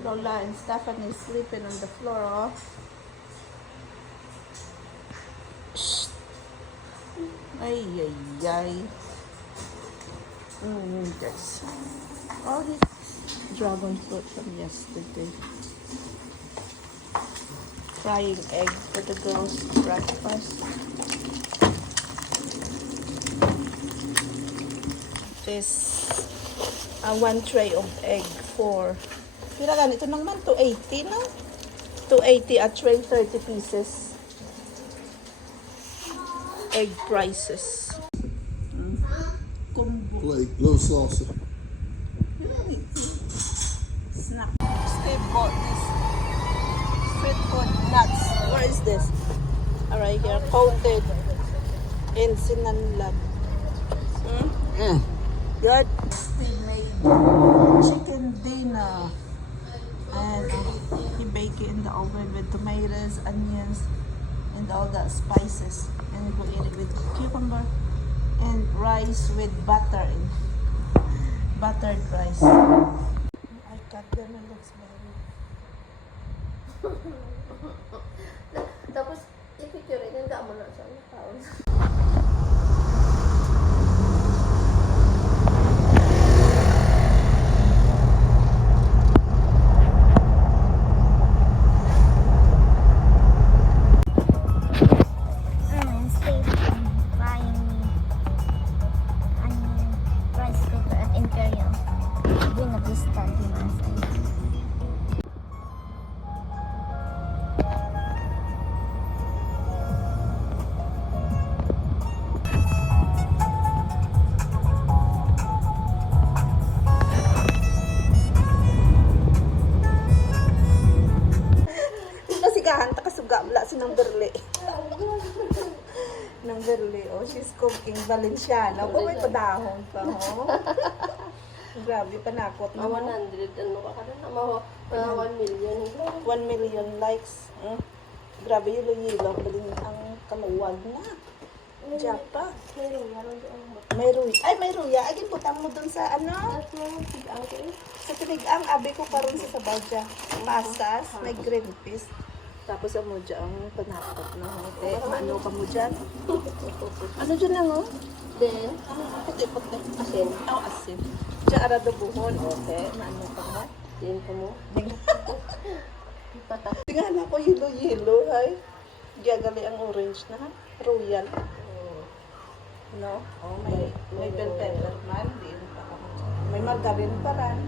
Lola and Stephanie sleeping on the floor, oh. Shh. Ay, ay, ay. Guys. Oh, this dragon fruit from yesterday. Frying egg for the girls' breakfast. This one tray of egg for pira ganito nang man 280 no? 280 a tray, 30 pieces. Egg prices. Combo. Plate, little salsa. Snack. Steve bought this street food nuts. Where is this? Alright, here coated in sinanlab. Good. Steve made chicken dinner, and he baked it in the oven with tomatoes, onions, and all the spices, and we eat it with cucumber and rice with butter in buttered rice. I cut them, it looks better. Tapos, i-picture rin, handa mo na siya. Taon. Nasigahan, takasuga, wala si nang berli. Nang berli, oh, she's cooking Valenciana. Oh, may padahon pa, oh. Grabe, panakot Mga na. 100, ano ka ka na? Mga 1 million. 1 million likes. Grabe, yilo-yilo. Baling ang kaluwag na. Japa. May ruya. Ay, may ruya. Ay, putang mo dun sa ano? Sa tinigang, abi ko karon sa Sabadya. Pasas, may green peas. Tapos ang mo dyan, panakot na. Okay, ano ka mo dyan? Ano dyan lang, oh? Then, Puti-puti. asin. Oh, asin. Diyan, arado buhon. Okay, maano ka mo? Din ka mo. Tingnan ako, yelo-yelo, hay. Giyagali ang orange na, ha? Royal. No? Oh, may bell pepper man. Din pa ako dyan. May margarine pa rin.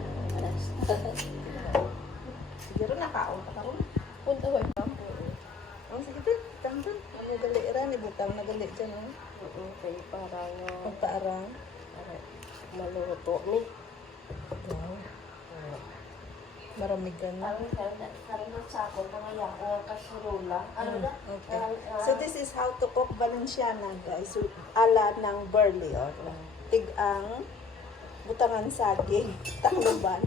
Siguro nakaon pa karon. Punta ko. Ang sige din, tantan. Ang gali rin, ibutang nagali dyan, oh. Kaya parang Magpaarang. maluto. May Wow. Maramigan na. parang magsako, pangayak ko ang kasurula. Ano na? Okay. So this is how to cook Valenciana, guys. So, ala ng barley, or tigang, butangan saging, takluban.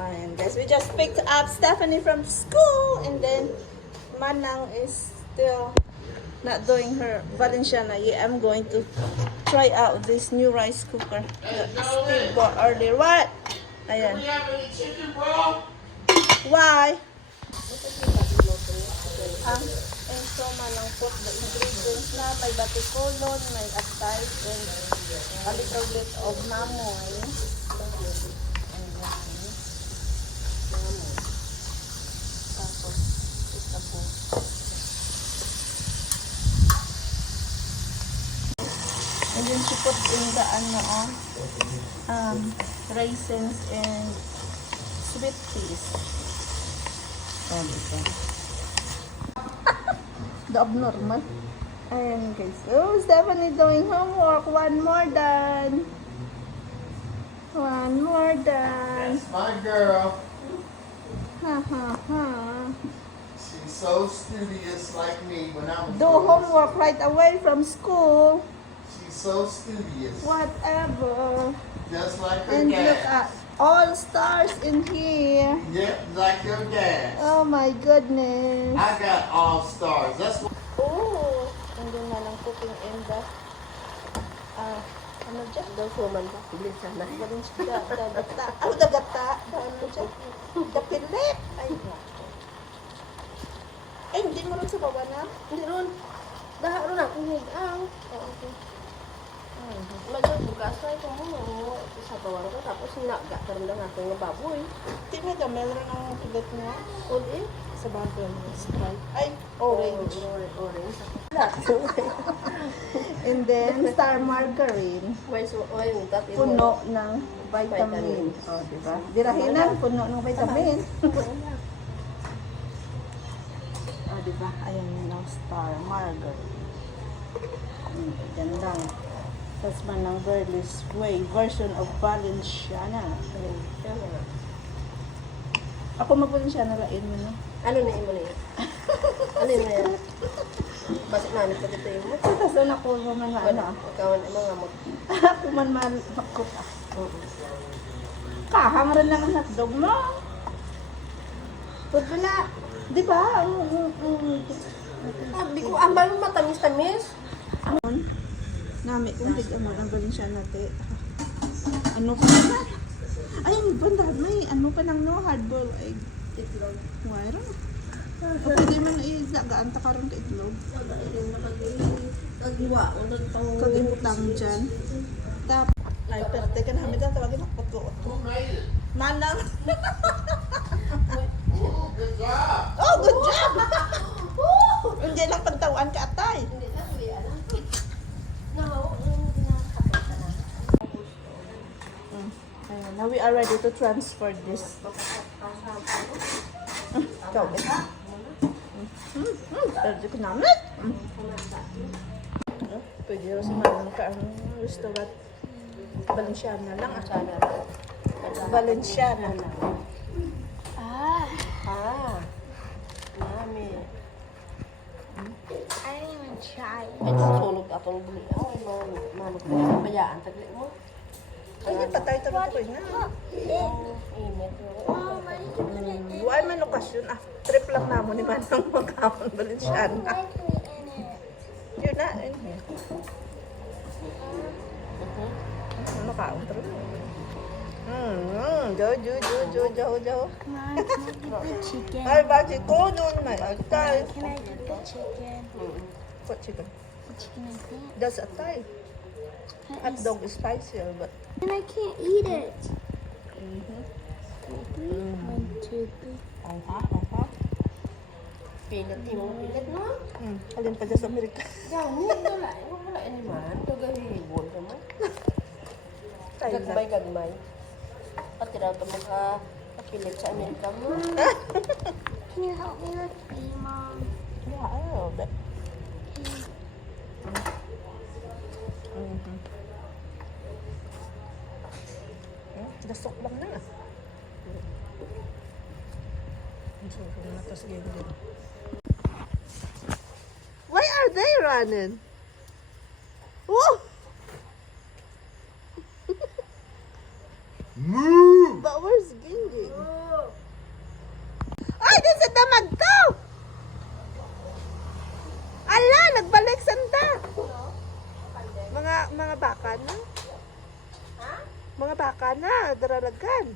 Ayan, guys. We just picked up Stephanie from school, and then Manang is still not doing her Valenciana. Yeah, I'm going to try out this new rice cooker that Steve bought earlier. What? Ayan. Why? Ang soma lang po, the ingredients na may batikolon, may atay, and a little bit of mamoy. Tapos, ito po. And then she put in the raisins and sweet peas. Oh, dito. The abnormal. Ayan, guys. Oh, Stephanie doing homework. One more done. One more done. That's my girl. Ha ha ha. She's so studious like me when I was Do little. homework right away from school. She's so studious. Whatever. Just like her And look dad. at all stars in here. Yep, like your dad. Oh my goodness. I got all stars. That's what Oh, hindi na lang cooking in the ano dyan? Daw suman ba? Bilis sana. Galing siya, dagata. Ano dagata? dyan. Dapilit. Ay, no. Ay, hindi mo rin sa baba na. Hindi ron. Daha ron ako higang. Medyo bukas na ito mo. Sa bawang ko. Tapos nagkakaroon lang ako ng baboy. Hindi mo ka, meron ang pilit mo. Uli. Sa baba ng Sprite. Ay, orange. Orange. And then, star margarine. May tapos Puno ng vitamin. O, diba? Dirahinan, puno ng vitamin. O, diba? Ayan yun ang star margarine. Yan lang. Tapos man ng Verlis Way, version of Valenciana. Ako mag-Valenciana lain mo, no? Ano na imo na yun? Ano na yan? Basik namin pa dito yung mo. Tapos ako man na ano. Ikaw na mga mag... Ako man makot. Kahang rin lang ang hotdog mo. Pud wala. Di ba? Hindi ko ambal matamis-tamis. Nami kung tig mo ang Valenciana te. Ano pa na? Ay, banda may ano pa nang no hard boiled egg. Itlog. Wala. O pwede man i-gaan ta karon ka itlog. Agwa. Kagibutang dyan. Tap. Ay, perte ka na. Hamida, tawagin ako. Patluot mo. Manang. Good job. Oh, good job! Hindi lang pagtawaan ka, atay. Hindi na, hindi alam. No, ginakapit na. Ayan, now we are ready to transfer this. Ikaw, ito. Pwede ko namin. Pwede rin sa manang ka ang restaurant. Valenciana lang. Sana. Valenciana lang. Mami. I didn't even try. Ay, sunog atong buli. Ay, manok mo. Bayaan, tagli mo. Ay, patay tayo ko na. Init. Mom, why did you put it in? Why man okasyon? Ah, trip lang namo ni Manang magkamon Valenciana. Why put it in it? You're not in here. Ano ka? Jo. Come on, can I get the chicken? Ay, bakit ko doon may atay? Can I get the chicken? What chicken? The chicken I can't. That's atay. Hot dog is spicier, but And I can't eat it. 3, 1, 2, 3. aha. Pilit, mo pilit, no? Alin pa dyan sa Amerika. Yan, wala. Wala ini man. Kagahibon ka man. Tayo lang. Gagmay. At tira ito makapilit sa Amerika mo. Can you help me with me, Mom? Yeah, I know that. Dasok lang na. Why are they running? Oh! Move. But where's Gingy? Ay, din sa damag to! Ala, nagbalik sanda! Mga baka na? Mga baka na, daralagan.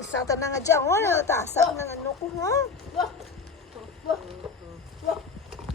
Isang tanang nga dyan, oh, natasak ng ano ko, ha?